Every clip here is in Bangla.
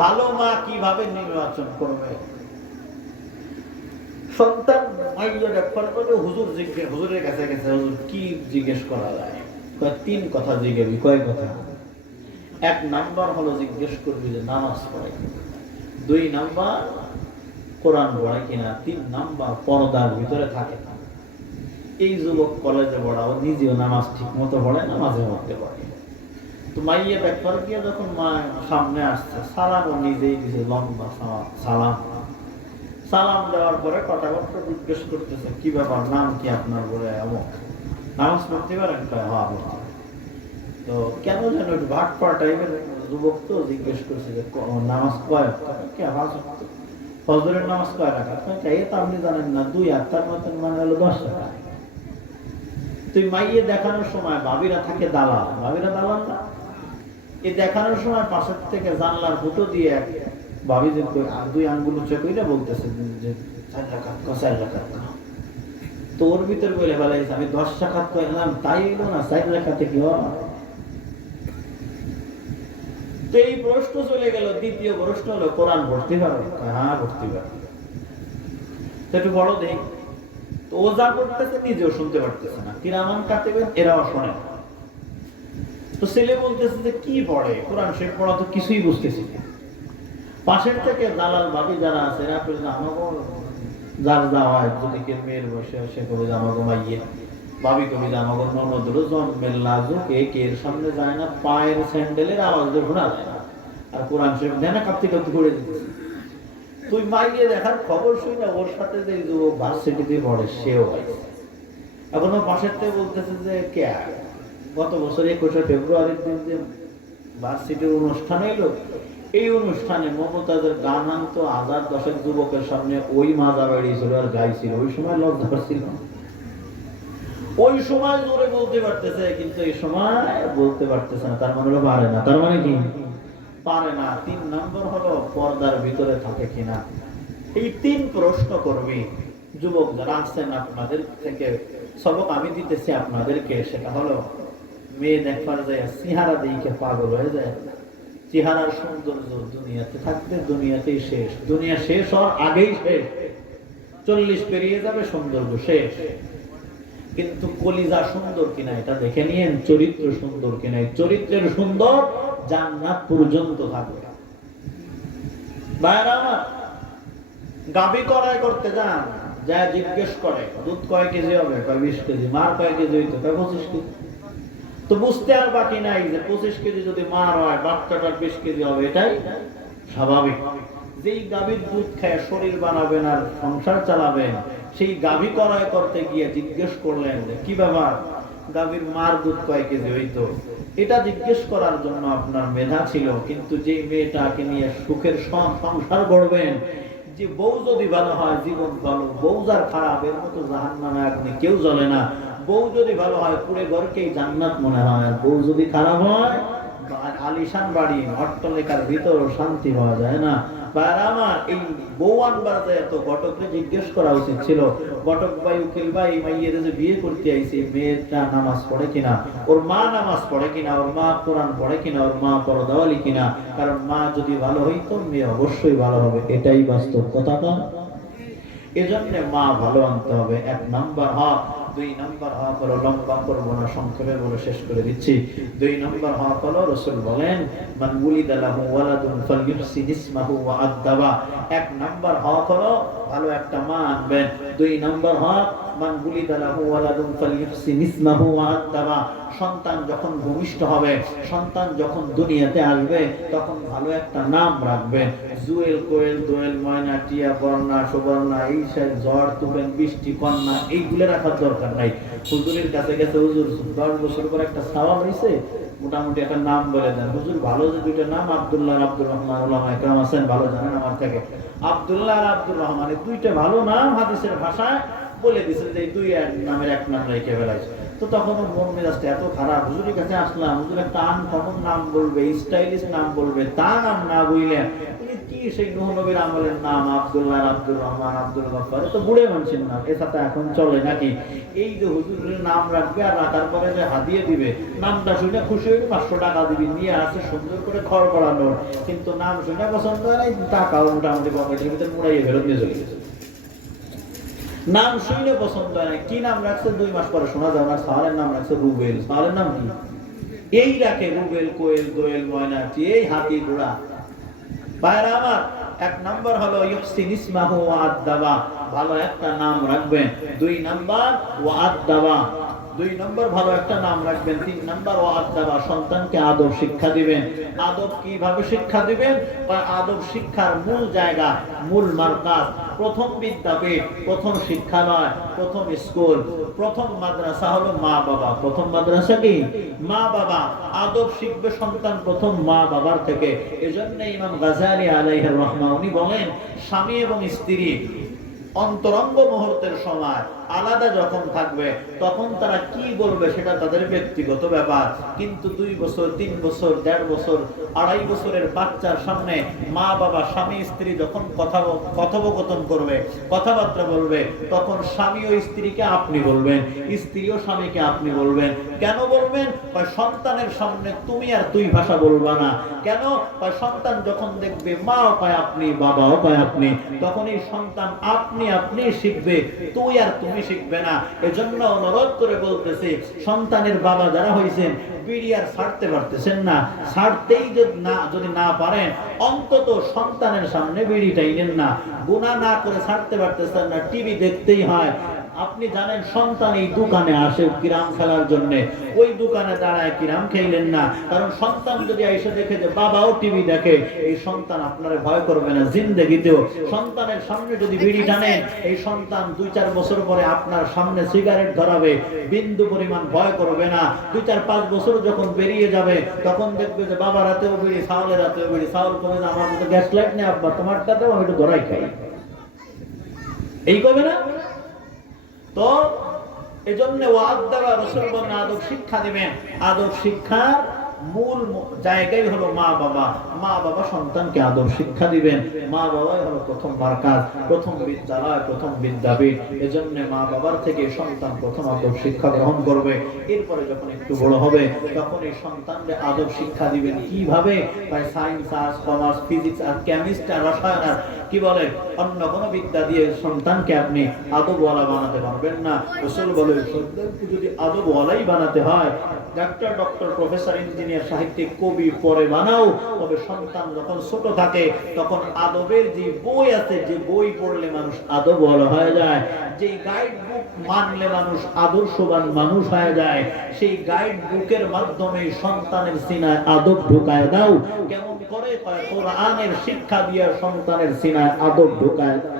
ভালো মা কিভাবে নির্বাচন করবে? সন্তান মাইয়া দেখবার পরে হুজুরের কাছে গেছে, হুজুর কি জিজ্ঞেস করা যায়? তিন কথা জিজ্ঞাসি। কয় কথা? এক নাম্বার হলো জিজ্ঞেস করবি যে নামাজ পড়ে, দুই নাম্বার কোরআন পড়ে কিনা, তিন নাম্বার পর্দার ভিতরে থাকে। এই যুবক কলেজে পড়াও, নিজেও নামাজ ঠিক মতো পড়ে না, মাঝে মধ্যে পড়ে। তো মাইয়া ব্যাপার গিয়ে যখন মা সামনে আসছে, সালামও নিজেই দিছে, লম্বা সালাম। সালাম দেওয়ার পরে কথাবার্তা জিজ্ঞেস করতেছে, কি ব্যাপার, নাম কি আপনার? বলে অমুক। নামাজ পড়তে পারেন? হ্যাঁ পড়তে। তো কেন যেন একটু ভাট পড়া টাইপের যুবক, তো জিজ্ঞেস করছে যে নামাজ কয়? ফজরের নামাজ কয় রাকাত? এই তো আপনি জানেন না, 2 আত্মার মতন, মানে হলো 10 টাকা। তুই মাইয়ে দেখানোর সময় ভাবিরা থাকে দালাল, ভাবিরা দালাল না? এই দেখানোর সময় পাশের থেকে জানলার ফুটো দিয়ে ভাবি যে 2 আঙ্গুল উঁচা কইরা বলতেছে যে 4 রাকাত, 4 রাকাত। তোর ভিতর বলে ফেলাইছে আমি 10 রাকাত কইলাম, তাই হইলো না, 4 রাকাতে কি হয়? তো এই প্রশ্ন চলে গেল। দ্বিতীয় প্রশ্ন হলো, কোরআন পড়তে পারো? হ্যাঁ পড়তে পারো। তো একটু বড় দেখ। তো ও যা করতেছে নিজেও শুনতে পারতেছে না, কিরামান কাতিবেন এরাও শোনে। তো ছেলে বলতেছে যে কি পড়ে? কোরআন শরীফ পড়া তো কিছুই বুঝতেছি না। পাশের থেকে দালাল ভাবি যারা আছে এরা বলে আমাকে, যার যা হয়, যদি কে মেয়ের বসে সে কবে যে আমাকে মাইয়ে, ভাবি কবি যে আমাকে ননদুলো জন্মের লাজুক, এর সামনে যায় না, পায়ের স্যান্ডেলের আওয়াজ দিয়ে শোনা যায় না। আর কোরআন শরীফ দেয় না, কাঁপতে কাঁপতে করে দিতেছে। তুই মাইয়ে দেখার খবর শুই না, ওর সাথে যে যুবক ভার্সিটিতে পড়ে সেও হয়। এখনো পাশের থেকে বলতেছে যে কে গত বছর 21শে ফেব্রুয়ারির দিন যে ভার্সিটির অনুষ্ঠান এলো, এই অনুষ্ঠানে মমতাজের গান আনতো 1000 যুবকের সামনে, ওই মাজা বেরিয়েছিল আর গাইছিল। ওই সময় লজ্জা ছিল, ওই সময় জোরে বলতে পারতেছে, কিন্তু এই সময় বলতে পারতেছে না। তার মানে হলো পারে না। তার মানে কি? পারে না। 3 নম্বর হলো পর্দার ভিতরে থাকে কিনা। এই 3 প্রশ্ন করবি। যুবক যারা আছেন আপনাদের থেকে সবক আমি দিতেছি আপনাদেরকে, সেটা হলো মেয়ে দেখবার যায় চেহারা দেখে পাগল হয়ে যায়। চেহারার সৌন্দর্য দুনিয়াতে থাকবে, দুনিয়াতেই শেষ। দুনিয়া শেষ হওয়ার আগেই শেষ। 40 পেরিয়ে যাবে, সৌন্দর্য শেষ। কিন্তু কলিজা সুন্দর কিনা এটা দেখে নিয়েন, চরিত্র সুন্দর কিনা। চরিত্রের সুন্দর জান্নাত পর্যন্ত থাকবে। ভাইরা আমার, গাভী করাই করতে যান, যা জিজ্ঞেস করে দুধ কয় কেজি হবে? 20 কেজি। মার কয় কেজি হইতো? 25 কেজি। তো বুঝতে আর বাকি নাই যে 25 কেজি যদি মার হয়, বাচ্চাটার 20 কেজি হবে, এটাই স্বাভাবিক। যেই গাভীর দুধ খেয়ে শরীর বানাবেন আর সংসার চালাবেন, সেই গাভী করাই করতে গিয়ে জিজ্ঞেস করলেন যে কি ব্যাপার, গাভীর মার দুধ কয় কেজি হইতো? এটা জিজ্ঞেস করার জন্য আপনার মেধা ছিল। কিন্তু যে মেয়েটাকে নিয়ে সুখের সংসার গড়বেন, যে বউ যদি ভালো হয় জীবন ভালো, বউ যার খারাপ, এর মতো জাহান্নামে আগুনে কেউ জ্বলে না। বউ যদি ভালো হয় পুরো ঘরকেই জান্নাত মনে হয়, আর বউ যদি খারাপ হয়, আলিশান বাড়ি অট্টালিকার ভিতর শান্তি পাওয়া যায় না। আমার এই বউ আনবার এত ঘটককে জিজ্ঞেস করা উচিত ছিল, ঘটক ভাই, উকিল ভাই, মাইয়ের যে বিয়ে করতে আইছে, মেয়েটা নামাজ পড়ে কিনা, ওর মা নামাজ পড়ে কিনা, ওর মা কোরআন পড়ে কিনা, ওর মা পর্দাওয়ালি কিনা। কারণ মা যদি ভালো হইতো, মেয়ে অবশ্যই ভালো হবে, এটাই বাস্তব কথাটা। এজন্য মা ভালো আনতে হবে, 1 নাম্বার হক। 2 নাম্বার হক হলো, লম্বা করবো না, সংক্ষেপে বলে শেষ করে দিচ্ছি। 2 নাম্বার হক হলো, রাসূল বলেন মান উলিদা লাহু ওয়ালাদুন ফালইউহসিন ইসমাহু ওয়া আদাবা। 1 নাম্বার হক হলো ভালো একটা মা আনবেন। 2 নাম্বার হক মান উলিদা লাহু ওয়ালাদুন ফালইউহসিন ইসমাহু ওয়া আদাবা। সন্তান যখন ভূমিষ্ঠ হবে, সন্তান যখন দুনিয়াতে আসবে, তখন ভালো একটা নাম রাখবেন। জুয়েল, কোয়েল, দোয়েল, ময়না, টিয়া, বর্ণা, সুবর্ণা, এই ঝড়, তুফান, বৃষ্টি, কন্যা, এইগুলো রাখার দরকার নাই। হুজুরের কাছে গেছে, হুজুর 10 বছর পর একটা সওয়াব হইছে, মোটামুটি একটা নাম বলে দেন। হুজুর ভালো যে 2টা নাম, আব্দুল্লাহ আর আব্দুর রহমান, উলামা ইকরাম আছেন ভালো জানেন আমার থেকে। আব্দুল্লাহ আর আব্দুর রহমান, এই 2টা ভালো নাম হাদিসের ভাষায় বলে দিয়েছে যে এই 2 নামের 1 নাম রেখে ফেলাইছে। তো তখন মন মেজাজটা এত খারাপ, হুজুরের কাছে আসলাম, হুজুর একটা আনকমন নাম বলবে, স্টাইলিশ নাম বলবে, তা নাম না বললেন। উনি কি কি সেই নূহ নবীর আমলের নাম আব্দুল্লাহ, আব্দুর রহমান, আব্দুল গফফার, তো বুড়ে মানুষের নাম, এছাড়া এখন চলে নাকি? এই যে হুজুরের নাম রাখবে আর রাখার পরে যে হাদিয়ে দিবে, নামটা শুনে খুশি হয়ে 500 টাকা দিবি, নিয়ে আসে সুন্দর করে খড় করানোর, কিন্তু নাম শুনে পছন্দ হয় নাই, টাকা মোটামুটি পকেটের ভিতরে মুড়াইয়ে ফেরত নিয়ে চলে গেছে। নাম শুনে পছন্দ হয় না, কি নাম রাখছে 2 মাস পরে শোনা যায় না, সালের নাম রাখছে রুবেল, সালের নাম কি? এই রাখে রুবেল, কোয়েল, দোয়েল, ময়নাটি, এই হাতি ঘোড়া। ভাইরা আমার, 1 নাম্বার হলো ইহসিন ইসমাহু ওয়া আদাবা, ভালো একটা নাম রাখবেন। 2 নাম্বার ওয়া আদাবা, 2 নাম্বার ভালো একটা নাম রাখবেন। 3 নাম্বার ওয়া আদাবা, সন্তানকে আদব শিক্ষা দিবেন। আদব কিভাবে শিক্ষা দিবেন? আদব শিক্ষার মূল জায়গা, মূল মারকাজ, প্রথম বিদ্যাপীঠ, প্রথম শিক্ষালয়, প্রথম স্কুল, প্রথম মাদ্রাসা হলো মা বাবা। প্রথম মাদ্রাসা কি? মা বাবা। আদব শিখবে সন্তান প্রথম মা বাবার থেকে। এজন্য ইমাম গাজালি আলাইহির রহমা উনি বলেন, স্বামী এবং স্ত্রী অন্তরঙ্গ মুহূর্তের সময় আলাদা যখন থাকবে তখন তারা কি বলবে সেটা তাদের ব্যক্তিগত ব্যাপার, কিন্তু 2 বছর, 3 বছর, 1.5 বছর, 2.5 বছরের বাচ্চার সামনে মা বাবা, স্বামী স্ত্রী যখন কথোপকথন করবে, কথাবার্তা বলবে, তখন স্বামীও স্ত্রীকে আপনি বলবেন, স্ত্রীও স্বামীকে আপনি বলবেন। কেন বলবেন? সন্তানের সামনে তুমি আর তুই ভাষা বলবা না। কেন? সন্তান যখন দেখবে মাও পায় আপনি, বাবাও পায় আপনি, তখন এই সন্তান আপনি আপনি শিখবে, তুই আর তুমি শিখবে না। এজন্য অনুরোধ করে বলতেছি, সন্তানের বাবা যারা হইছেন, বিড়ি আর ছাড়তে পারতেছেন না, ছাড়তেই যদি না পারেন, অন্তত সন্তানের সামনে বিড়িটাই নেন না। গুনাহ না করে ছাড়তে পারতেছেন না, টিভি দেখতেই হয়। আপনি জানেন সন্তান এই দোকানে আসে কিরাম খেলার জন্য, ওই দোকানে দাঁড়ায় কিরাম খেলেন না, কারণ সন্তান যদি এসে দেখে যে বাবাও টিভি দেখে, এই সন্তান আপনারে ভয় করবে না জিন্দেগিতেও। সন্তানের সামনে যদি বিড়ি টানেন, এই সন্তান 2-4 বছর পরে আপনার সামনে সিগারেট ধরাবে, বিন্দু পরিমাণ ভয় করবে না। 2-4-5 বছর যখন বেরিয়ে যাবে, তখন দেখবে যে বাবার হাতেও বিড়ি, সাউলের হাতেও বিড়ি, সাউল করে আমার তো গ্যাস লাইট নেই আব্বা, তোমারটাতেও আমি একটু ধরাই খাই, এই করবে না তো? এজন্য ওয়াদদাবা, রাসূল বলেন আদব শিক্ষা দিবেন। আদব শিক্ষার মূল জায়গাই হলো মা বাবা। মা বাবা সন্তানকে আদব শিক্ষা দিবেন। মা বাবাই হলো প্রথম মারকাজ, প্রথম বিদ্যালয়, প্রথম বিদ্যাপীঠ। এজন্য মা বাবার থেকে সন্তান প্রথম আদব শিক্ষা গ্রহণ করবে। এরপরে যখন একটু বড় হবে, তখন এই সন্তানদের আদব শিক্ষা দিবেন কিভাবে? সায়েন্স, আর্টস, কমার্স, ফিজিক্স আর কেমিস্ট্রি আর রসায়ন আর কি বলে অন্য কোন বিদ্যা দিয়ে সন্তানকে আপনি আদবওয়ালা বানাতে পারবেন না। রাসূল বলেন, সন্তানকে যদি আদবওয়ালাই বানাতে হয়, ডাক্তার, ডক্টর, প্রফেসর, ইঞ্জিনিয়ার, সাহিত্যিক, কবি পরে বানাও, তবে সন্তান যখন ছোট থাকে তখন আদবের যে বই আছে, যে বই পড়লে মানুষ আদবওয়ালা হয়ে যায়, যে গাইড বুক মানলে মানুষ আদর্শবান মানুষ হয়ে যায়, সেই গাইড বুকের মাধ্যমে সন্তানের সিনায় আদব ঢুকায় দাও। কেমন করে? কোরআনের শিক্ষা দিয়ে সন্তানের সিনায় আদব ঢুকায় দাও।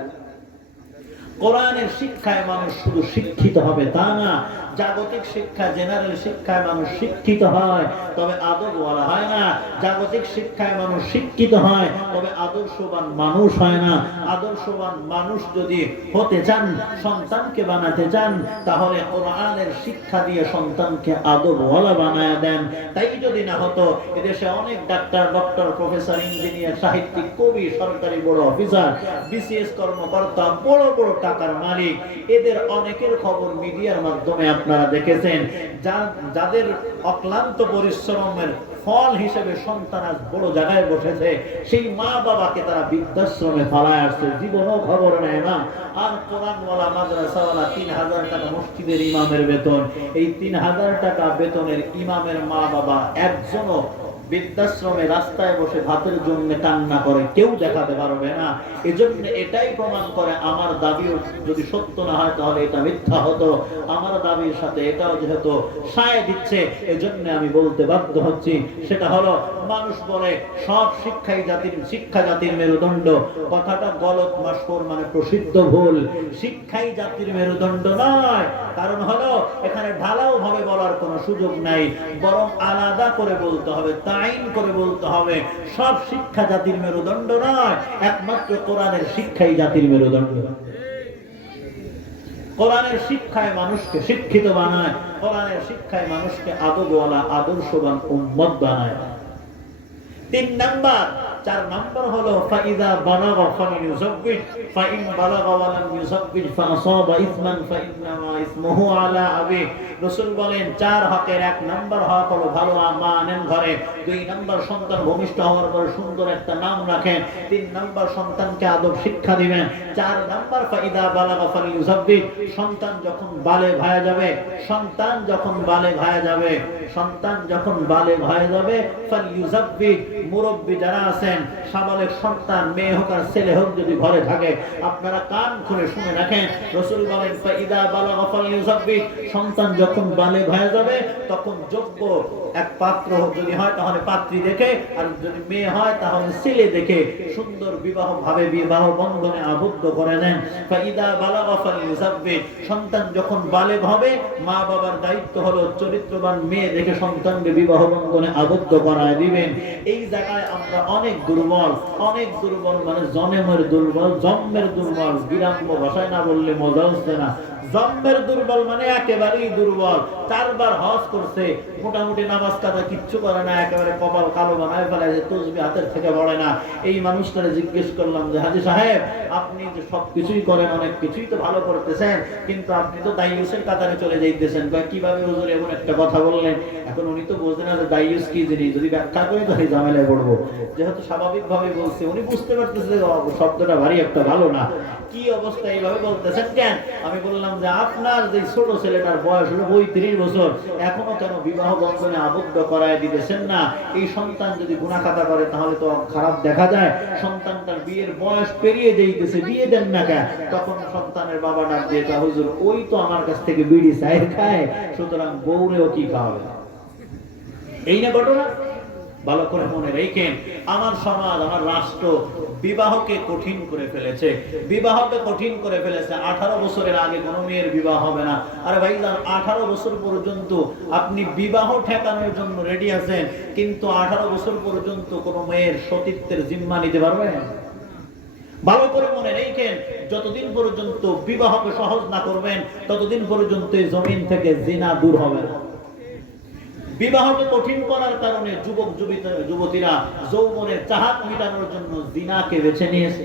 কোরআনের শিক্ষায় মানুষ শুধু শিক্ষিত হবে তা না, জাগতিক শিক্ষা, জেনারেল শিক্ষায় মানুষ শিক্ষিত হয়, তবে আদবওয়ালা হয় না। জাগতিক শিক্ষায় মানুষ শিক্ষিত হয়, তবে আদর্শবান মানুষ হয় না। আদর্শবান মানুষ যদি হতে চান, সন্তানকে বানাতে চান, তাহলে কোরআনের শিক্ষা দিয়ে সন্তানকে আদবওয়ালা বানায় দেন। তাই যদি না হতো, এদেশে অনেক ডাক্তার, ডক্টর, প্রফেসর, ইঞ্জিনিয়ার, সাহিত্যিক, কবি, সরকারি বড় অফিসার, বিসিএস কর্মকর্তা, বড় বড় টাকার মালিক, এদের অনেকের খবর মিডিয়ার মাধ্যমে আপনারা দেখেছেন, যাদের অক্লান্ত পরিশ্রমের ফল হিসেবে সন্তান আজ বড় জায়গায় বসেছে, সেই মা বাবাকে তারা বৃদ্ধাশ্রমে ফালায় আসছে, জীবনও খবর নেয় না। আর কোরআনওয়ালা, মাদ্রাসাওয়ালা, 3000 টাকা মসজিদের ইমামের বেতন, এই 3000 টাকা বেতনের ইমামের মা বাবা একজনও বৃদ্ধাশ্রমে রাস্তায় বসে ভাতের জন্য কান্না করে, কেউ দেখাতে পারবে না। এজন্য এটাই প্রমাণ করে, আমার দাবিও যদি সত্য না হয় তাহলে এটা মিথ্যা হতো। আমার দাবির সাথে এটাও যেহেতু সায় দিচ্ছে, এজন্য আমি বলতে বাধ্য হচ্ছি, সেটা হলো, মানুষ বলে সব শিক্ষা জাতির মেরুদণ্ড। কথাটা গলত, মাশহুর, মানে প্রসিদ্ধ ভুল। শিক্ষাই জাতির মেরুদণ্ড নয়। কারণ হলো, এখানে ঢালাও ভাবে বলার কোনো সুযোগ নাই, বরং আলাদা করে বলতে হবে, তাইন করে বলতে হবে। সব শিক্ষা জাতির মেরুদণ্ড নয়, একমাত্র কোরআনের শিক্ষাই জাতির মেরুদণ্ড। কোরআনের শিক্ষায় মানুষকে শিক্ষিত বানায়, কোরআনের শিক্ষায় মানুষকে আদবওয়ালা, আদর্শবান উম্মত বানায়। 3 নাম্বার, 4 নাম্বার হলো ফাইদা বালাগা ফালিয়ুযাব্বিজ ফাইন বালাগা ওয়া লাম ইউযাব্বিজ ফাআসাবা ইসমান ফাইন্নামা ইসমুহু আলা আবি। রাসূল বলেন 4 হকের 1 নাম্বার হক হলো ভালো মা আনেন ঘরে, 2 নাম্বার সন্তান ভূমিষ্ঠ হওয়ার পর সুন্দর একটা নাম রাখেন, 3 নাম্বার সন্তানকে আদব শিক্ষা দিবেন, 4 নাম্বার ফাইদা বালাগা ফালিয়ুযাব্বিজ সন্তান যখন বালেগ হয়ে যাবে, সন্তান যখন বালেগ হয়ে যাবে, সন্তান যখন বালেগ হয়ে যাবে ফালিয়ুযাব্বিজ মুরব্বি যারা আছেন সাবালেগ সন্তান মেয়ে হোক আর ছেলে হোক যদি ঘরে থাকে আপনারা কান খুলে শুনে রাখেন। রাসূল বলেন ফাইদা বালাগা ফালিয়ুযাব্বিজ সন্তান যখন বালেগ হয়ে যাবে তখন যোগ্য এক পাত্র যদি হয় তাহলে পাত্রী দেখে, আর যদি মেয়ে হয় তাহলে ছেলে দেখে সুন্দর বিবাহ ভাবে বিবাহ বন্ধনে আবদ্ধ করে দেন। ফাইদা বালাগা ফালিয়ুযাব্বিজ সন্তান যখন বালেগ হবে মা বাবার দায়িত্ব হলো চরিত্রবান মেয়ে দেখে সন্তানকে বিবাহ বন্ধনে আবদ্ধ করায় দিবেন। এই জায়গায় আমরা অনেক দুর্বল মানে জন্মের দুর্বল, জন্মের দুর্বল, বিরাম্য ভাষায় না বললে মজা হচ্ছে না। জন্মের দুর্বল মানে একেবারেই দুর্বল, 4 বার হজ করছে, মোটামুটি নামাজ কাজা কিচ্ছু করে না, একেবারে কপাল কালো বানায় ফেলেছে, তসবিহ হাতের থেকে পড়ে না। এই মানুষটারে জিজ্ঞেস করলাম যে হাজী সাহেব আপনি যে সবকিছুই করেন, অনেক কিছুই তো ভালো করতেছেন, কিন্তু আপনি তো দায়ুসের কাতারে চলে যাইতেছেন, কিভাবে হুজুর এমন একটা কথা বললেন? এখন উনি তো বুঝতে না যে দায়ুস কি জিনিস, যদি ব্যাখ্যা করে তো এই ঝামেলায় পড়বো। যেহেতু স্বাভাবিকভাবে বলছে, উনি বুঝতে পারতেছে যে শব্দটা ভারী একটা ভালো না, কি অবস্থা এইভাবে বলতেছেন কেন? আমি বললাম যে আপনার যে ছোট ছেলেটার বয়স হলো 35 বছর, এখনো কেন বিবাহ বন্ধনে আবদ্ধ করায় দিতেছেন না? এই সন্তান যদি গুনাহ খাতা করে তাহলে তো খারাপ দেখা যায়। সন্তানটার বিয়ের বয়স পেরিয়ে যাইতেছে, বিয়ে দেন না কেন? তখন সন্তানের বাবা ডাক দিয়ে হুজুর ওই তো আমার কাছ থেকে বিড়ি চাই খায়, সুতরাং বউরেও কি খাওয়াবে? এই না ঘটনা। ভালো করে মনে রেখেন, আমার সমাজ আমার রাষ্ট্র বিবাহকে কঠিন করে ফেলেছে, বিবাহকে কঠিন করে ফেলেছে। 18 বছরের আগে কোনো মেয়ের বিবাহ হবে না। আরে ভাইজান 18 বছর পর্যন্ত আপনি বিবাহ ঠেকানোর জন্য রেডি আছেন, কিন্তু 18 বছর পর্যন্ত কোনো মেয়ের সতীত্বের জিম্মা নিতে পারবেন? ভালো করে মনে রেখেন, যতদিন পর্যন্ত বিবাহকে সহজ না করবেন ততদিন পর্যন্ত এই জমিন থেকে জিনা দূর হবে না। বিবাহকে কঠিন করার কারণে যুবক যুবতীরা যৌবনের চাহাত মেটানোর জন্য জিনাকে বেছে নিয়েছে।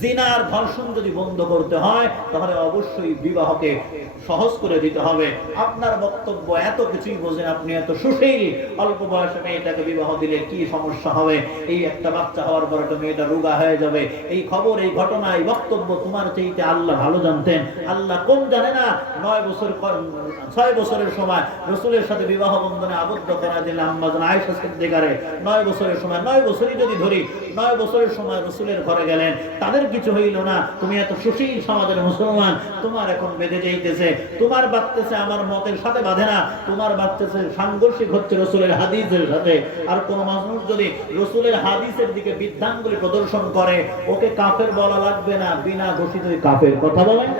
জিনার ধর্ষণ যদি বন্ধ করতে হয় তাহলে অবশ্যই বিবাহকে সহজ করে দিতে হবে। আপনার বক্তব্য এত কিছুই বোঝেন, আপনি এত সুশীল, অল্প বয়সে মেয়েটাকে বিবাহ দিলে কি সমস্যা হবে? এই একটা বাচ্চা হওয়ার পরে তো মেয়েটা রোগা হয়ে যাবে। এই খবর, এই ঘটনা, এই বক্তব্য তোমার চাইতে আল্লাহ ভালো জানতেন। আল্লাহ কম জানে না? 6 বছরের সময় রাসূলের সাথে বিবাহ বন্ধনে আবদ্ধ করা দিলেন আম্মা জান আয়েশা সিদ্দিকারে। 9 বছরের সময়, 9 বছরই যদি ধরি, 9 বছরের সময় রাসূলের ঘরে গেলেন, তাদের কিছু হইল না। তুমি এত সুশীল সমাজের মুসলমান, তোমার এখন বেঁধে যাইতেছে, তোমার বাঁচতেছে আমার মতের সাথে বাঁধে না, তোমার বাঁচতেছে সাংঘর্ষিক হচ্ছে রাসূলের হাদিসের সাথে। আর কোন মানুষ যদি রাসূলের হাদিসের দিকে বৃদ্ধাঙ্গুলি প্রদর্শন করে, ওকে কাফের বলা লাগবে না, বিনা ঘোষিতই কাফের। কথা বলেন।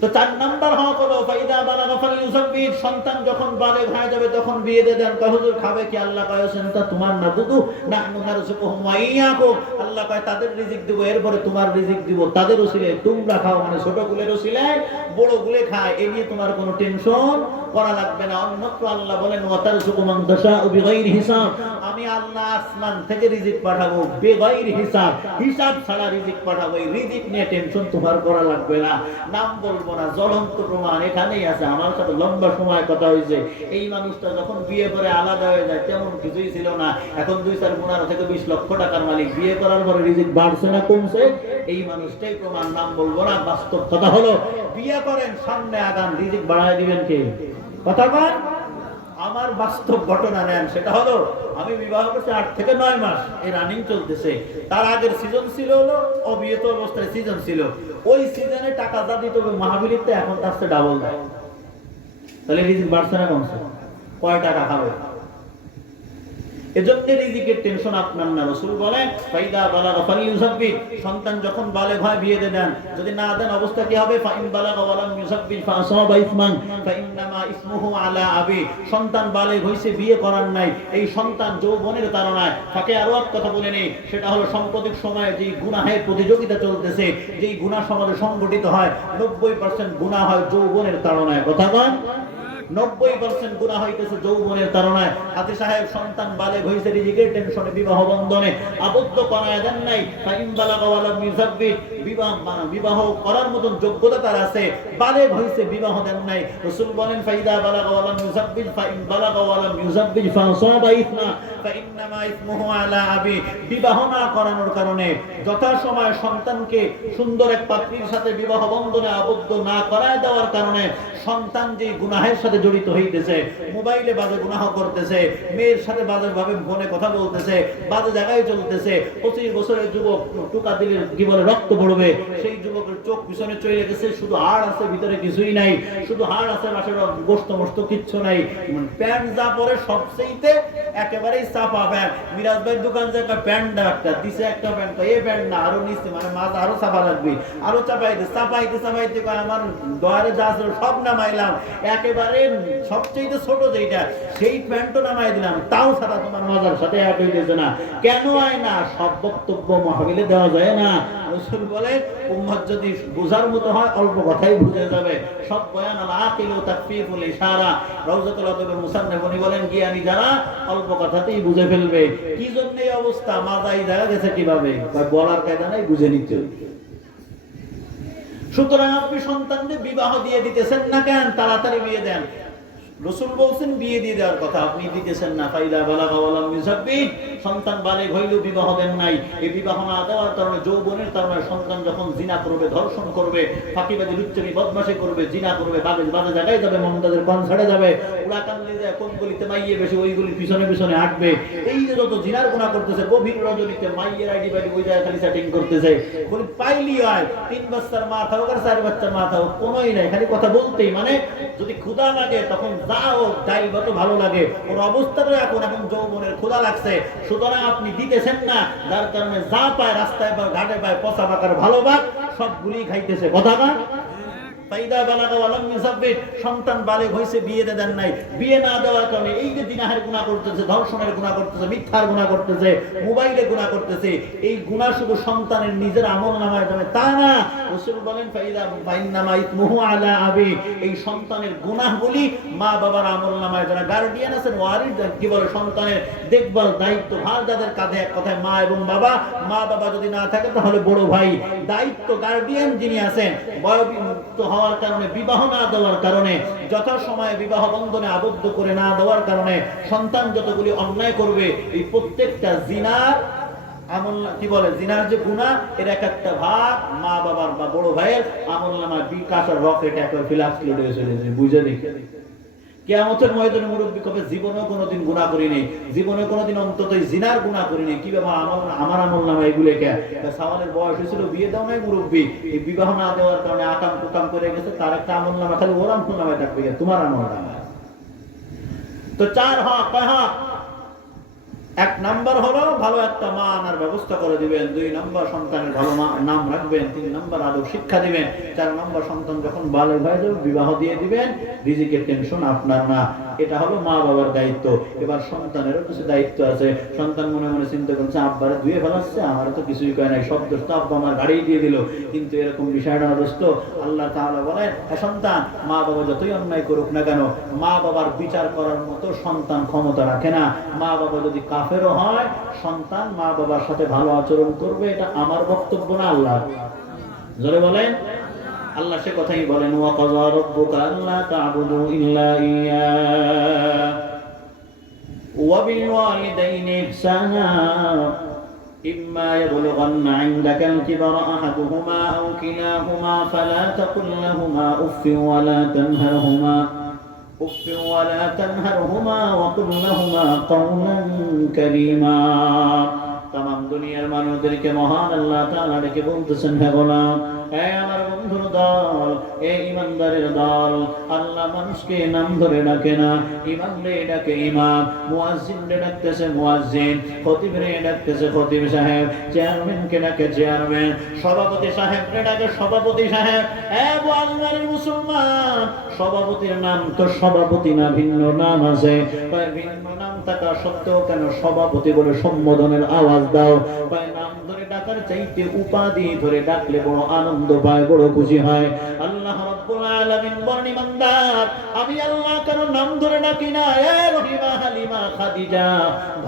তো 4 নাম্বার হক হলো ফাইদা বালাগা ফালিয়ুযাব্বিজ সন্তান যখন বালেগ হয়ে যাবে তখন বিয়ে দিয়ে দেন। হুজুর খাবে কি? আল্লাহ কয়েছেন তা তোমার না দুদু নাহনু নারযুকুহুম ওয়া ইয়াকুম। আল্লাহ কয় তাদের রিজিক দেব, এরপরে তোমার রিজিক দিব, তাদের ওসিলায় তোমরা খাও, মানে ছোট গুলের ওসিলায় বড় গুলে খায়, এই নিয়ে তোমার কোনো টেনশন করা লাগবে না। অন্যত্র আল্লাহ বলেন ওয়া তারযুকু মান তাশাউ বিগাইরি হিসাব, আমি আল্লাহ আসমান থেকে রিজিক পাঠাবো বিগাইরি হিসাব, হিসাব ছাড়া রিজিক পাঠাবো। এই রিজিক নিয়ে টেনশন তোমার করা লাগবে না। নাম বলবো না, জ্বলন্ত প্রমাণ এখানেই আছে। আমার সাথে লম্বা সময় কথা হয়েছে, এই মানুষটা যখন বিয়ে করে আলাদা হয়ে যায় তেমন কিছুই ছিল না, এখন 2-4 থেকে 20 লক্ষ টাকার মালিক। বিয়ে করার পরে রিজিক বাড়ছে না কমছে? এই মানুষটাই প্রমাণ। নাম বলবো না, বাস্তব কথা হলো বিয়ে করেন, সামনে আগান, রিজিক বাড়ায় দিবেন কে? কথা বল। আমার বাস্তব ঘটনা নেন, সেটা হলো আমি বিবাহ করছি 8 থেকে 9 মাস, এই রানিং চলতেছে। তার আগের সিজন ছিল হলো অবিয়েত অবস্থায় সিজন ছিল, ওই সিজনে টাকা যা দিতে হবে মাহফিলিতে এখন তার চেয়ে ডাবল দেয়। তাহলে রিজিক বাড়ছে না কমছে? কয় টাকা খাবে? এজন্য রিজিকের টেনশন আপনার না। রাসূল বলেন ফাইদা বালাগা ফালিয়ুযাব্বিজ সন্তান যখন বালেগ হয় বিয়ে দেন, যদি না দেন অবস্থা কি হবে? ফাইন বালাগা ওয়া লাম ইউযাব্বিজ ফাআসাবা ইসমান ফাইন্নামা ইসমুহু আলা আবি। সন্তান বালেগ হইছে, বিয়ে করার নাই, এই সন্তান যৌবনের তাড়নায় থাকে। আরো এক কথা বলে নেই, সেটা হলো সাম্প্রতিক সময়ে যে গুনাহের প্রতিযোগিতা চলতেছে, যেই গুনাহ সমাজে সংগঠিত হয় 90% গুনাহ হয় যৌবনের তাড়নায়। কথা বল। 90% গুনাহ হইতেছে যৌবনের তাড়নায়। হাতে সাহেব সন্তান বালেগ হইছে, রিজিকের টেনশনে বিবাহ বন্ধনে আবদ্ধ করায় দেন নাই। ফাইন বালাগা ওয়া লাম ইউযাব্বিজ, বিবাহ করার মতন যোগ্যতা তার আছে, বালেগ হইছে, বিবাহ দেন নাই। রাসূল বলেন ফাইদা বালাগা ওয়া লাম ইউযাব্বিজ ফাইন বালাগা ওয়া লাম ইউযাব্বিজ ফাসাবা ইসমা ফাইন্নামা ইসমুহু আলা আবি। বিবাহ না করানোর কারণে, যথাসময়ে সন্তানকে সুন্দর এক পাত্রীর সাথে বিবাহ বন্ধনে আবদ্ধ না করায় দেওয়ার কারণে সন্তান যে গুনাহের সাথে জড়িত হইতেছে, মোবাইলে বাজে গুনাহ করতেছে, মেয়ের সাথে বাজে ভাবে ফোনে কথা বলতেছে, বাজে জায়গায় চলতেছে। 25 বছরের যুবক টুকা দিলে কি বলে রক্ত পড়বে, সেই যুবকের চোখ পিছনে চলে গেছে, শুধু হাড় আছে, ভিতরে কিছুই নাই, শুধু হাড় আছে, পাশে গোশত মস্ত কিচ্ছু নাই। প্যান্ট যা পরে সবচেয়ে একেবারেই চাপা প্যান্ট। মিরাজ ভাইয়ের দোকান যে একটা প্যান্ট দাও, একটা দিছে, একটা প্যান্ট, এই প্যান্ট না আরো নিচে, মানে মাছ আরো চাপা লাগবে, আরো চাপাইতে চাপাইতে চাপাইতে আমার দয়ারে যা ছিল সব নামাইলাম, একেবারে সবচেয়ে ছোট যেটা সেই প্যান্টও নামাই দিলাম, তাও ছাড়া তোমার মজার সাথে এক হইতেছে না। কেন হয় না? সব বক্তব্য মাহফিলে দেওয়া যায় না। রাসূল বলেন উম্মত যদি বোঝার মতো হয় অল্প কথাই বুঝে যাবে। সব বয়ান আল আকিল তাকফিফুল ইশারা। রওজাতুল আদবের মুসান্নিফ উনি বলেন জ্ঞানী যারা অল্প কথাতেই বুঝে ফেলবে। কি জন্য এই অবস্থা? মাজাই জায়গা গেছে কিভাবে? বলার কায়দা নাই, বুঝে নিতে। সুতরাং আপনি সন্তানদের বিবাহ দিয়ে দিতেছেন না কেন? তাড়াতাড়ি বিয়ে দেন। রাসূল বলেন বিয়ে দিয়ে দেওয়ার কথা, আপনি দিতেছেন না। ফাইদা বালাগা ওয়া লাম ইউযাব্বিজ, সন্তান বালেগ হইলেও বিবাহ দেন নাই। এই বিবাহ না দেওয়ার কারণে, যৌবনের কারণে সন্তান যখন জিনা করবে, ধর্ষণ করবে, ফাঁকিবাজি, লুচ্চামি, বদমাশি করবে, জিনা করবে, বাজে বাজে জায়গায় যাবে, মমতাজের কনসার্টে যাবে, উড়াকান্দি যায়, কোন গলিতে মাইয়ে বেশি ওই গলি পিছনে পিছনে হাঁটবে। এই যে যত জিনার গুনাহ করতেছে, গভীর রজনীতে মাইয়ের আইডি বাইডি ওই জায়গায় খালি সেটিং করতেছে। বলি পাইলি হয় 3 বাচ্চার মা থাকুক আর 4 বাচ্চার মা থাকুক, কোনোই নাই, খালি কথা বলতেই। মানে যদি ক্ষুধা লাগে তখন যাও, ডাইল ভাত ভালো লাগে, ওর অবস্থাটা এখন যৌবনের ক্ষুধা লাগছে। সুতরাং আপনি দিতেছেন না, যার কারণে যা পায় রাস্তায় বা ঘাটে পায়, পচা পাকার ভালো ভাত সবগুলি খাইতেছে। কথা না? ফাইদা বালাগা ওয়া লাম ইউযাব্বিজ, সন্তান বালেগ হইছে, বিয়ে দেন নাই। বিয়ে না দেওয়ার কারণে এই যে জিনাহের গুনাহ করতেছে, ধর্ষণের গুনাহ করতেছে, মিথ্যার গুনাহ করতেছে, মোবাইলে গুনাহ করতেছে, এই গুনাহ শুধু সন্তানের নিজের আমলনামায় যাবে তা না। রাসূল বলেন ফাইদা ফাইন্নামা ইসমুহু আলা আবি, এই সন্তানের গুনাহগুলি মা বাবার আমলনামায়, যারা গার্ডিয়ান আছেন, ওয়ারিস কি বলে, সন্তানের দেখভাল দায়িত্ব ভার যাদের কাঁধে, এক কথায় মা এবং বাবা। মা বাবা যদি না থাকে তাহলে বড় ভাই, দায়িত্ব গার্ডিয়ান যিনি আছেন, বয়োবৃদ্ধ হওয়ার কারণে, বিবাহ না দেওয়ার কারণে, যথাসময়ে বিবাহ বন্ধনে আবদ্ধ করে না দেওয়ার কারণে সন্তান যতগুলি অন্যায় করবে, এই প্রত্যেকটা জিনার আমল কি বলে, জিনার যে গুনাহ এর এক একটা ভাগ মা বাবার বা বড় ভাইয়ের আমলনামায় বিকাশ আর রকেট একবার ফিলাক্স লোডে চলে যায়। বুঝে দেখে কিয়ামতের ময়দানে মুরব্বি কবে জীবনেও কোনোদিন গুনাহ করিনি, জীবনে কোনোদিন অন্তত জিনার গুনাহ করিনি, কি ব্যাপার আমার আমলনামা এগুলো কে? সাওয়ালের বয়স হয়েছিল, বিয়ে দাও নাই মুরব্বি, এই বিবাহ না দেওয়ার কারণে আকাম কুকাম করে গেছে, তার একটা আমলনামা খালি ওর আমলনামায় থাকবে, তোমার আমলনামায়। তো 4 হক, কয় হক? 1 নাম্বার হলো ভালো একটা মা আনার ব্যবস্থা করে দিবেন, 2 নাম্বার সন্তানের ভালো নাম রাখবেন, 3 নাম্বার আদব শিক্ষা দিবেন, 4 নাম্বার সন্তান যখন বালেগ হয়ে যাবে বিবাহ দিয়ে দিবেন, রিজিকের টেনশন আপনার না। এটা হলো মা বাবার দায়িত্ব। এবার সন্তানেরও কিছু দায়িত্ব আছে। সন্তান মনে মনে চিন্তা করছে আব্বারে ধুয়ে ফেলাচ্ছে, আমার তো কিছুই কয় নাই, সব দোষ তো আব্বা আমার গাড়ি দিয়ে দিল। কিন্তু এরকম বিষয়টা দোষ তো আল্লাহ তাআলা বলেন, সন্তান মা বাবা যতই অন্যায় করুক না কেন, মা বাবার বিচার করার মতো সন্তান ক্ষমতা রাখে না। মা বাবা যদি কাফেরও হয়, সন্তান মা বাবার সাথে ভালো আচরণ করবে, এটা আমার বক্তব্য না, আল্লাহ। জোরে বলেন আল্লাহ সে কথাই বলেন, ওয়া কাযা রাব্বুকা আল্লা তা'বুদু ইল্লা ইয়্যাহু ওয়া বিল ওয়ালিদাইনি ইহসানা ইম্মা ইয়াবলুগান্না 'ইনদাকাল কিবারা আহাদুহুমা আও কিলাহুমা ফালা তাকুল লাহুমা উফফিন ওয়া লা তানহারহুমা ওয়া কুল লাহুমা কাওলান কারীমা। তামাম দুনিয়ার মানুষদেরকে মহান আল্লাহ তাআলা ডেকে বলতেছেন, হে গোলাম, হে আমার বন্ধুর দল, হে ইমানদারের দল, আল্লাহ মানুষকে নাম ধরে ডাকে না, ইমাম রে ডাকে ইমাম, মুয়াজ্জিন রে ডাকতেছে মুয়াজ্জিন, খতিব রে ডাকতেছে খতিব সাহেব, চেয়ারম্যান কে ডাকে চেয়ারম্যান, সভাপতি সাহেব রে ডাকে সভাপতি সাহেব। হে আল্লাহর মুসলমান, সভাপতির নাম তো সভাপতি না, ভিন্ন নাম আছে। ভিন্ন নাম থাকা সত্ত্বেও কেন সভাপতি বলে সম্বোধনের আওয়াজ দাও? কয় নাম ধরে ডাকার চাইতে উপাধি ধরে ডাকলে বড় আনন্দ পায়, বড় খুশি হয়। আল্লাহ রাব্বুল আলামিন বলেন, ইমানদার আমি আল্লাহ কেন নাম ধরে ডাকি না? এ রহিমা, হালিমা, খাদিজা,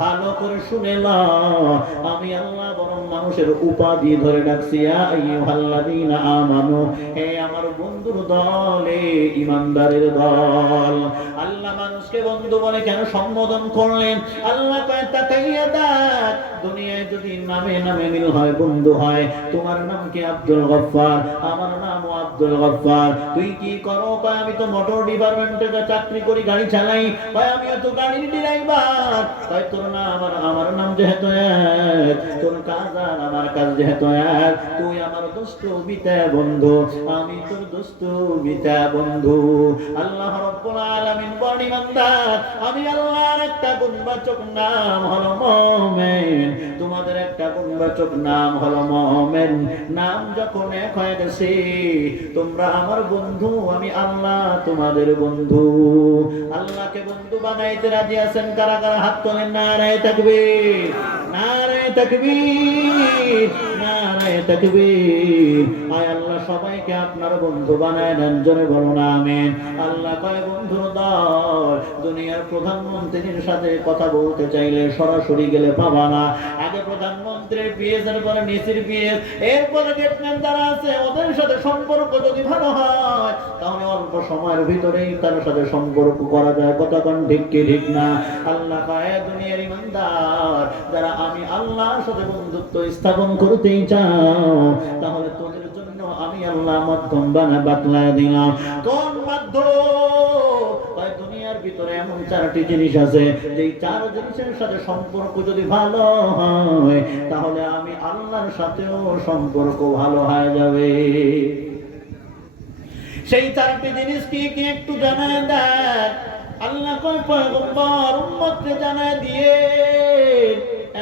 ভালো করে শুনে নাও, আমি আল্লাহ বরং মানুষের উপাধি ধরে ডাকছি। ইয়া আইয়ুহাল্লাযীনা আমানু, হে আমার বন্ধুর দল, হে ইমানদারের দল। আল্লাহ মানুষকে বন্ধু বলে কেন সম্বোধন করলেন? আল্লাহ কয় তাকাইয়া দেখ, দুনিয়ায় যদি নামে নামে মিল হয়, বন্ধু হয়। তোমার নাম কি? আব্দুল গফফার। আমার নামও আব্দুল গফফার। তুই কি করো? কয় আমি তো মোটর ডিপার্টমেন্টে চাকরি করি, গাড়ি চালাই। কয় আমিও তো গাড়ির ড্রাইভার। কয় তোর নাম আমার নাম যেহেতু এক, তোর কাজ আর আমার কাজ যেহেতু এক, তুই আমার দোস্ত বিতা বন্ধু, আমি তোর দোস্ত বিতা বন্ধু। আল্লাহ রাব্বুল আলামিন বলেন, ইমানদার আমি আল্লাহর একটা গুণবাচক নাম হলো মুমিন। তোমাদের একটা গুণবাচক নাম হলো মুমিন। নাম যখন এক হয়ে গেছে, তোমরা আমার বন্ধু, আমি আল্লাহ তোমাদের বন্ধু। আল্লাহকে বন্ধু বানাইতে রাজি আছেন কারা কারা? হাত তোলেন। নারায়ে তাকবীর, নারায়ে তাকবীর, নারায়ে তাকবীর। আয় আল্লাহ সবাইকে আপনার বন্ধু বানায় দেন, জোরে বলুন আমিন। আল্লাহ কয় বন্ধু দাও। দুনিয়ার প্রধানমন্ত্রীর সাথে কথা বলতে চাইলে সরাসরি গেলে পাবা না। আগে প্রধানমন্ত্রীর পিএস, এর পরে নিসির পিএস, এরপরে গেটম্যান যারা আছে ওদের সাথে সম্পর্ক যদি ভালো হয়, তাহলে অল্প সময়ের ভিতরেই তার সাথে সম্পর্ক করা যায়। কথা কোন ঠিক কি ঠিক না? আল্লাহ কয় দুনিয়ার ইমানদার যারা আমি আল্লাহর সাথে বন্ধুত্ব স্থাপন করতেই চাও, তাহলে তোদের জন্য আমি আল্লাহ মাধ্যম বাতলা দিলাম। কোন মাধ্যম? দুনিয়ার ভিতরে এমন চারটি জিনিস আছে, যেই চার জিনিসের সাথে সম্পর্ক যদি ভালো হয়, তাহলে আমি আল্লাহর সাথেও সম্পর্ক ভালো হয়ে যাবে। সেই চারটি জিনিস কি কি একটু জানায় দেন। আল্লাহ কয় পয়গম্বর উম্মতকে জানায় দিয়ে,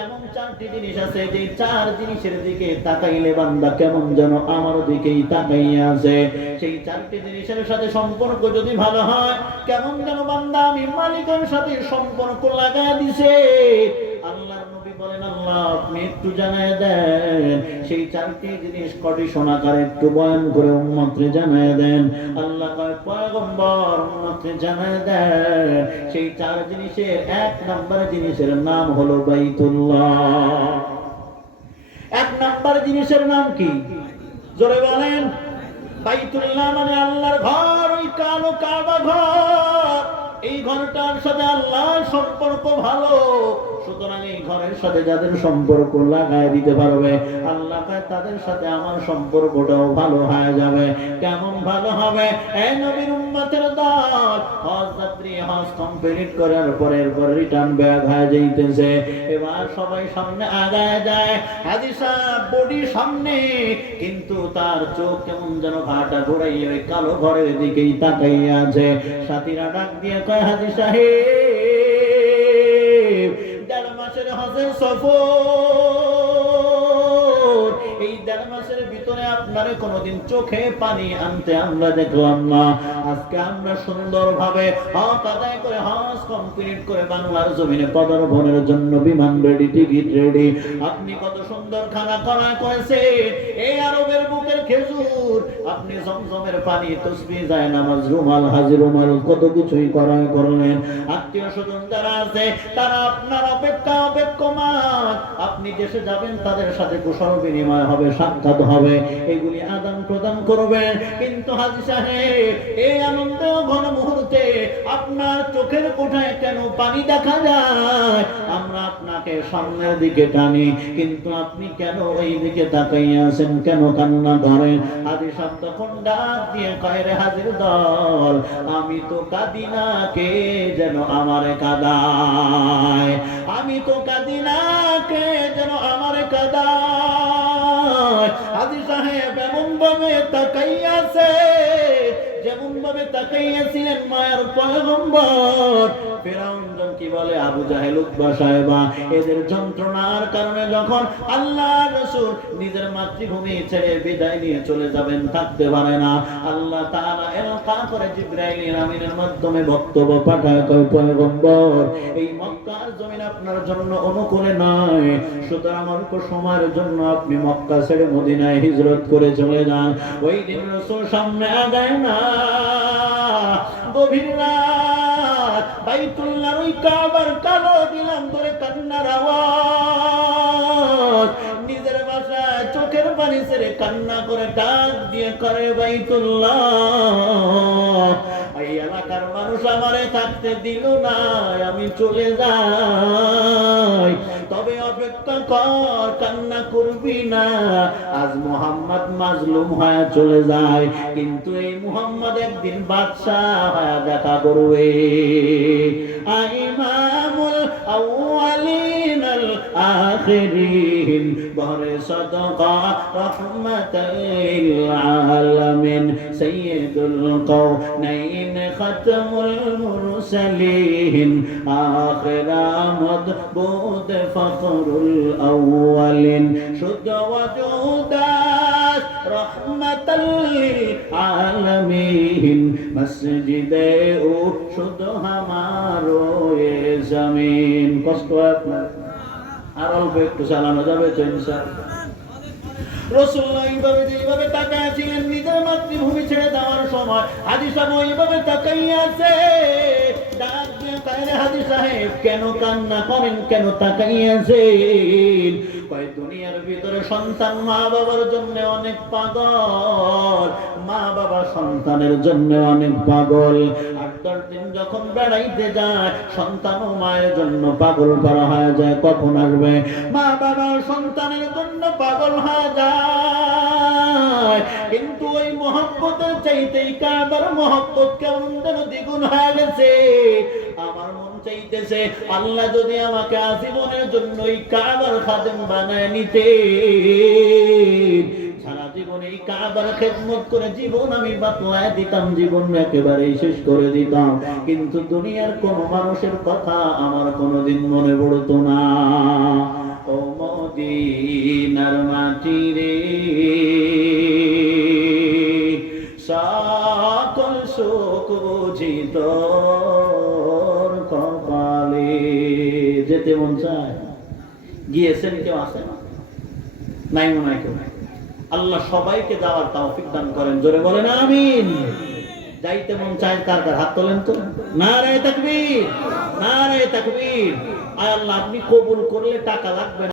এমন চারটি জিনিস আছে যে চার জিনিসের দিকে তাকাইলে বান্দা কেমন যেন আমার দিকেই তাকাইয়া আছে। সেই চারটি জিনিসের সাথে সম্পর্ক যদি ভালো হয়, কেমন যেন বান্দা আমি মালিকের সাথে সম্পর্ক লাগায় দিছে। আল্লাহর নবী বলেন, আল্লাহ আপনি একটু জানায় দেন সেই চারটি জিনিস কটি শোনাকার একটু বয়ান করে উম্মতকে জানায় দেন। আল্লাহ কয় পয়গম্বর উম্মতকে জানায় দেন সেই চার জিনিসের এক নম্বর জিনিসের নাম হলো বাইতুল্লাহ। এক নম্বর জিনিসের নাম কি? জোরে বলেন। বাইতুল্লাহ মানে আল্লাহর ঘর, ওই কালো কাবা ঘর। এই ঘরটার সাথে আল্লাহর সম্পর্ক ভালো, সুতরাং এই ঘরের সাথে যাদের সম্পর্ক লাগায় দিতে পারবে, আল্লাহ তাদের সাথে আমার সম্পর্কটাও ভালো হয়ে যাবে। কেমন ভালো হবে? এই নবীর উম্মতের দল হজ যাত্রী হজ কমপ্লিট করার পরের পর রিটার্ন ব্যাক হয়ে যাইতেছে। এবার সবাই সামনে আগায় যায়, হাজী সাহেব বডি সামনে, কিন্তু তার চোখ কেমন যেন ঘাটা ঘুরাইয়া ওই কালো ঘরের দিকেই তাকাইয়া আছে। সাথীরা ডাক দিয়ে কয়, হাজী সাহেব ১.৫ মাসের হজের সফর, এই ১.৫ মাসের ভিতরে আপনারে কোনোদিন চোখে পানি আনতে আমরা দেখলাম না। আজকে আমরা সুন্দরভাবে হজ আদায় করে হজ কমপ্লিট করে বাংলার জমিনে পদার্পণের জন্য বিমান রেডি, টিকিট রেডি। আপনি কত সুন্দর খানা করা করেছে, এই আরবের বুকের খেজুর, আপনি জমজমের পানি, তসবিহ, যায় নামাজ, রুমাল, হাজি রুমাল, কত কিছুই করা করলেন। আত্মীয় স্বজন যারা আছে তারা আপনার অপেক্ষমান। আপনি দেশে যাবেন, তাদের সাথে কুশল বিনিময় হবে, সাক্ষাৎ হবে, এগুলি আদান প্রদান করবেন। কিন্তু হাজী সাহেব এই আনন্দ ঘন মুহূর্তে আপনার চোখের কোঠায় কেন পানি দেখা যায়? আমরা আপনাকে সামনের দিকে টানি, কিন্তু আপনি কেন এই দিকে তাকাইয়া আছেন? কেন কান্না করেন? হাজী সাহেব তখন ডাক দিয়ে কয়, রে হাজির দল, আমি তো কাঁদি না, কে যেন আমারে কাঁদায়। আমি তো কাঁদি না, কে যেন আমারে কাঁদায়। হাজী সাহেব এমন ভাবে তাকাইয়াছে যেমন ভাবে তাকাইয়াছিলেন মায়ের পয়গম্বর ফেরাউন কি বলে, আবু জাহেল, উতবা, সাহেবা, এদের যন্ত্রণার কারণে যখন আল্লাহর রাসূল নিজের মাতৃভূমি ছেড়ে বিদায় নিয়ে চলে যাবেন, থাকতে পারে না, আল্লাহ তাআলা এলাকা করে জিবরাইল আমিনের মাধ্যমে বক্তব্য পাঠায়, কয় পয়গম্বর, এই মক্কার জমিন আপনার জন্য অনুকূলে নয়, সুতরাং অল্প সময়ের জন্য আপনি মক্কা ছেড়ে মদিনায় হিজরত করে চলে যান। ওই দিন রাসূল সামনে আগায় না, গভীর রাত, বাইতুল্লাহর ওই কাবার কালো দিলাম ধরে কান্নার আওয়াজ, নিজের বাসায় চোখের পানি ছেড়ে কান্না করে ডাক দিয়ে করে, বাইতুল্লাহ, এই এলাকার মানুষ আমারে থাকতে দিল না, আমি চলে যাই, তবে অপেক্ষা কর, কান্না করবি না, আজ মুহাম্মদ মাজলুম হয়ে চলে যায়, কিন্তু এই মুহাম্মদ একদিন বাদশা হয়ে দেখা করবে। ইমামুল আউয়ালিন আল আখিরিন, বহরে সাদাকা রাহমাতাল লিল আলামিন, সাইয়্যিদুল কাওনাইন, খাতামুল মুরসালিন, আখির মাদবুদ, ফখরুল আউয়ালিন, শুদ্ধ ওয়াজুদাত, রাহমাতাল লিল আলামিন, মসজিদে ও শুদ্ধ হামারো এ জমিন। কষ্ট আপনার আর অল্প একটু চালানো যাবে তো ইনশাআল্লাহ। রাসূলুল্লাহ এইভাবে তাকাইছিলেন, নিজের মাতৃভূমি ছেড়ে দেওয়ার সময় হাজী সাহেব এইভাবে তাকাইয়া আছে, ডাক দিয়ে কয়, হাজী সাহেব কেন কান্না করেন, কেন তাকাইয়াছেন? কয়, দুনিয়ার ভিতরে সন্তান মা বাবার জন্য অনেক পাগল, মা বাবা সন্তানের জন্য অনেক পাগল, ৮-১০ দিন যখন বেড়াইতে যায় সন্তানও মায়ের জন্য পাগল করা হয়ে যায়, কখন আসবে, মা বাবা সন্তানের জন্য পাগল হয়ে যায়, কিন্তু ওই মহব্বতের চাইতেই কাবার মহব্বত কেমন যেন দ্বিগুণ হয়ে গেছে। আমার মন চাইতেছে আল্লাহ যদি আমাকে আজীবনের জন্য এই কাবার খাদেম বানায় নিতে, সারা জীবন এই কাবার খেদমত করে জীবন আমি বাতলায় দিতাম, জীবন একেবারেই শেষ করে দিতাম, কিন্তু দুনিয়ার কোন মানুষের কথা আমার কোনোদিন মনে পড়তো না। ও মদিনার মাটি রে, সকল সুখ বুঝি তোর কপালে। যেতে মন চায়, গিয়েছেন কেউ আছেন? নাই মনে হয় কেউ। আল্লাহ সবাইকে যাওয়ার তৌফিক দান করেন, জোরে বলেন আমিন। যাইতে মন চায় কার কার, হাত তোলেন তো। নারে তাকবীর, নারে তাকবীর। আয় আল্লাহ, আপনি কবুল করলে টাকা লাগবে না।